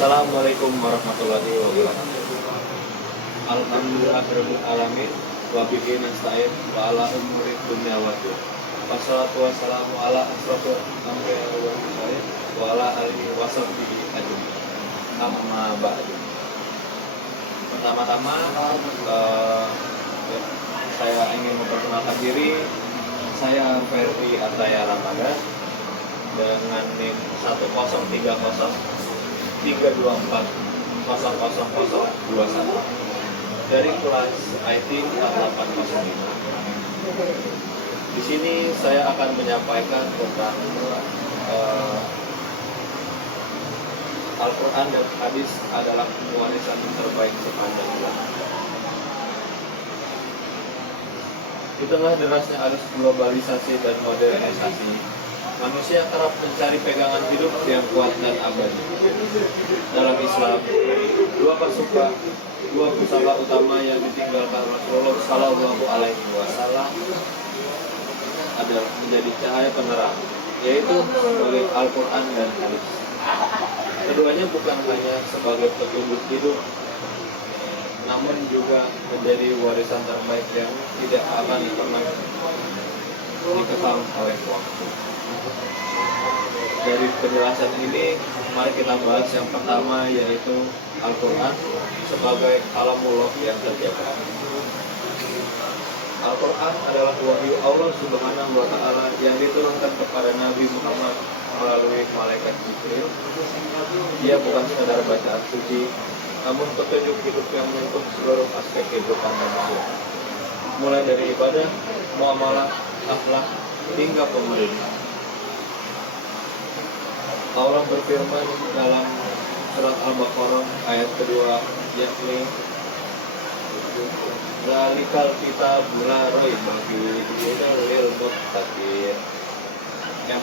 Assalamualaikum warahmatullahi wabarakatuh. Alhamdulillahirabbil alamin wa bihi nasta'in wa ala umuri dunya wa din. Wassalatu wassalamu ala asrofil anbiya'i wal mursalin wa ala alihi wa sahbihi ajmain. Amma ba'du. Pertama-tama saya ingin memperkenalkan diri. Saya Ferdi Ataya Ramadan dengan NIM 1030324000021 dari kelas IT 805. Di sini saya akan menyampaikan tentang Al-Quran dan hadis adalah warisan terbaik sepanjang zaman. Di tengah derasnya arus globalisasi dan modernisasi, manusia kerap mencari pegangan hidup yang kuat dan abadi. Dalam Islam, dua pusaka utama yang ditinggalkan Rasulullah Shallallahu Alaihi Wasallam adalah menjadi cahaya penerang, yaitu sebagai Al-Quran dan hadis. Keduanya bukan hanya sebagai petunjuk hidup, namun juga menjadi warisan terbaik yang tidak akan pernah dikekang oleh waktu. Dari penjelasan ini, mari kita bahas yang pertama, yaitu Al-Quran sebagai kalamullah yang terjaga. Al-Quran adalah wahyu Allah Subhanahu wa Ta'ala yang diturunkan kepada Nabi Muhammad melalui malaikat Jibril. Dia bukan sekadar bacaan suci, namun petunjuk hidup yang menyentuh seluruh aspek kehidupan manusia, mulai dari ibadah, muamalah, akhlak, hingga pemerintah. Allah berfirman dalam surat Al-Baqarah ayat kedua, yakni Zalikal kitab la raiba fihi hudal lil muttaqin, yang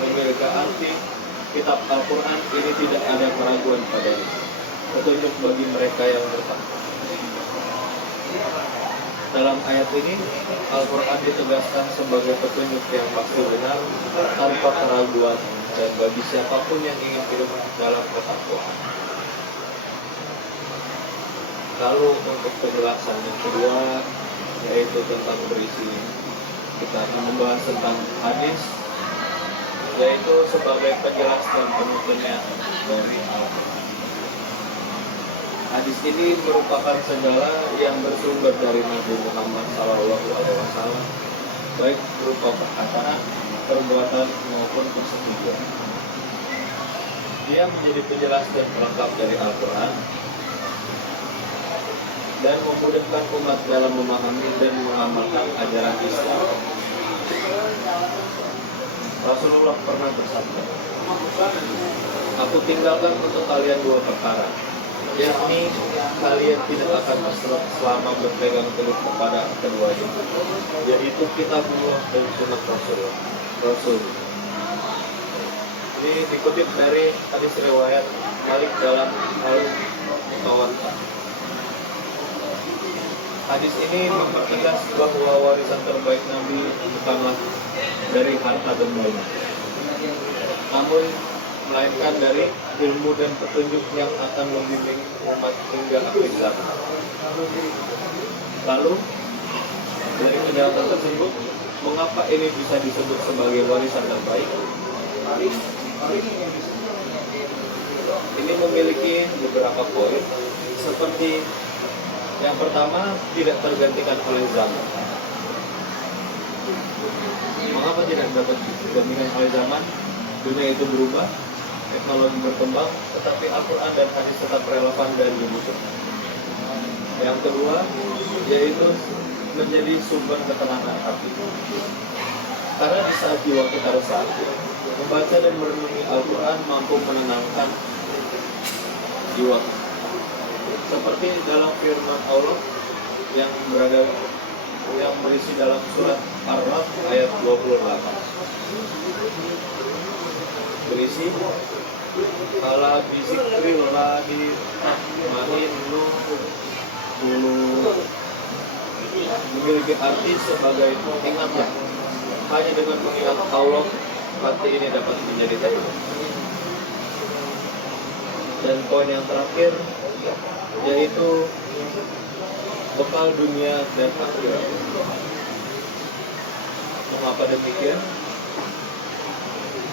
memiliki arti kitab Al-Quran ini tidak ada keraguan padanya, petunjuk bagi mereka yang bertakwa. Dalam ayat ini, Al-Quran ditegaskan sebagai petunjuk yang pasti benar tanpa keraguan dan bagi siapapun yang ingin hidup dalam ketakwaan. Lalu untuk penjelasan yang kedua, yaitu tentang berisi, kita akan membahas tentang hadis, yaitu sebagai penjelas dan penuturnya dari Al-Quran. Hadis ini merupakan segala yang bersumber dari Nabi Muhammad SAW, baik berupa perkataan, perbuatan maupun persetujuan. Dia menjadi penjelas dan pelengkap dari Al-Quran dan memudahkan umat dalam memahami dan mengamalkan ajaran Islam. Rasulullah pernah bersabda, "Aku tinggalkan untuk kalian dua perkara, yakni kalian tidak akan tersesat selama berpegang teguh kepada keduanya, yaitu kitabullah dan sunnah Rasul." Ini dikutip dari hadis riwayat Malik dalam Al-Muwatta. Hadis ini mempertegas bahwa warisan terbaik Nabi bukanlah dari harta dan benda, namun melainkan dari ilmu dan petunjuk yang akan membimbing umat hingga akhir zaman. Lalu, dari penjelasan tersebut, mengapa ini bisa disebut sebagai warisan terbaik? Ini memiliki beberapa poin, seperti yang pertama, tidak tergantikan oleh zaman. Mengapa tidak dapat tergantikan oleh zaman? Dunia itu berubah, teknologi berkembang, tetapi Al-Quran dan hadis tetap relevan dan dibutuhkan. Yang kedua, yaitu menjadi sumber ketenangan hati. Karena di saat jiwa kita resah, membaca dan merenungi Al-Quran mampu menenangkan jiwa. Seperti dalam firman Allah yang berisi dalam surat Ar-Ra'd ayat 28. Berisi, "Ala bizikrillahi tatmainnu qulub." Memiliki arti sebagai ingatlah, hanya dengan mengingat Allah hati ini dapat menjadi tenang. Dan poin yang terakhir yaitu bekal dunia dan akhirat. Mengapa demikian?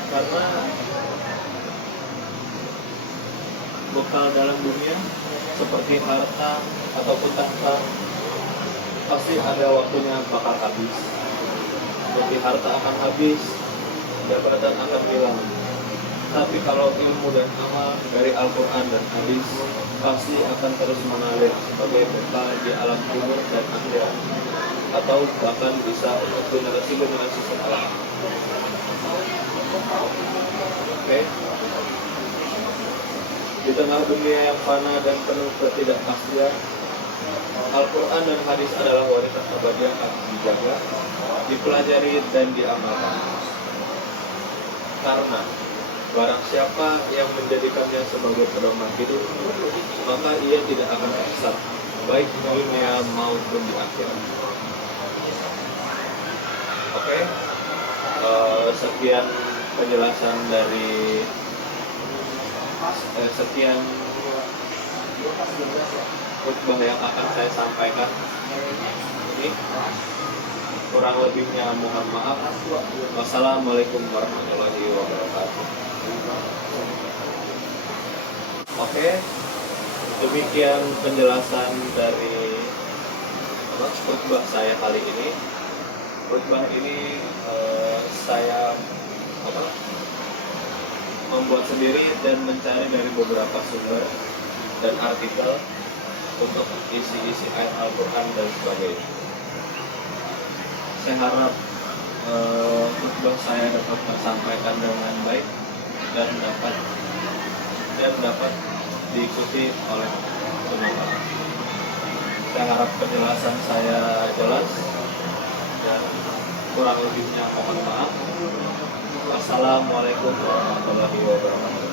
Karena bekal dalam dunia seperti harta ataupun tahta pasti ada waktunya bakal habis. Seperti harta akan habis, jabatan akan hilang. Tapi kalau ilmu dan amal dari Al-Quran dan Hadis pasti akan terus mengalir sebagai bekal di alam kubur dan akhirat, atau bahkan bisa untuk generasi-generasi setelah. Oke. Di tengah dunia yang fana dan penuh ketidakpastian, Al-Quran dan Hadis adalah warisan abadi yang harus dijaga, dipelajari dan diamalkan. Karena barang siapa yang menjadikannya sebagai pedoman hidup, maka ia tidak akan tersesat, baik di dunia maupun di akhirat. Oke. Sekian penjelasan dari sekian khutbah yang akan saya sampaikan ini. Kurang lebihnya mohon maaf. Wassalamualaikum warahmatullahi wabarakatuh. Oke, demikian penjelasan dari khutbah saya kali ini. Khutbah ini saya membuat sendiri dan mencari dari beberapa sumber dan artikel untuk isi-isi ayat Al-Quran dan sebagainya. Saya harap khutbah saya dapat tersampaikan dengan baik dan dapat diikuti oleh semua orang. Saya harap penjelasan saya jelas dan kurang lebihnya mohon maaf. Wassalamualaikum warahmatullahi wabarakatuh.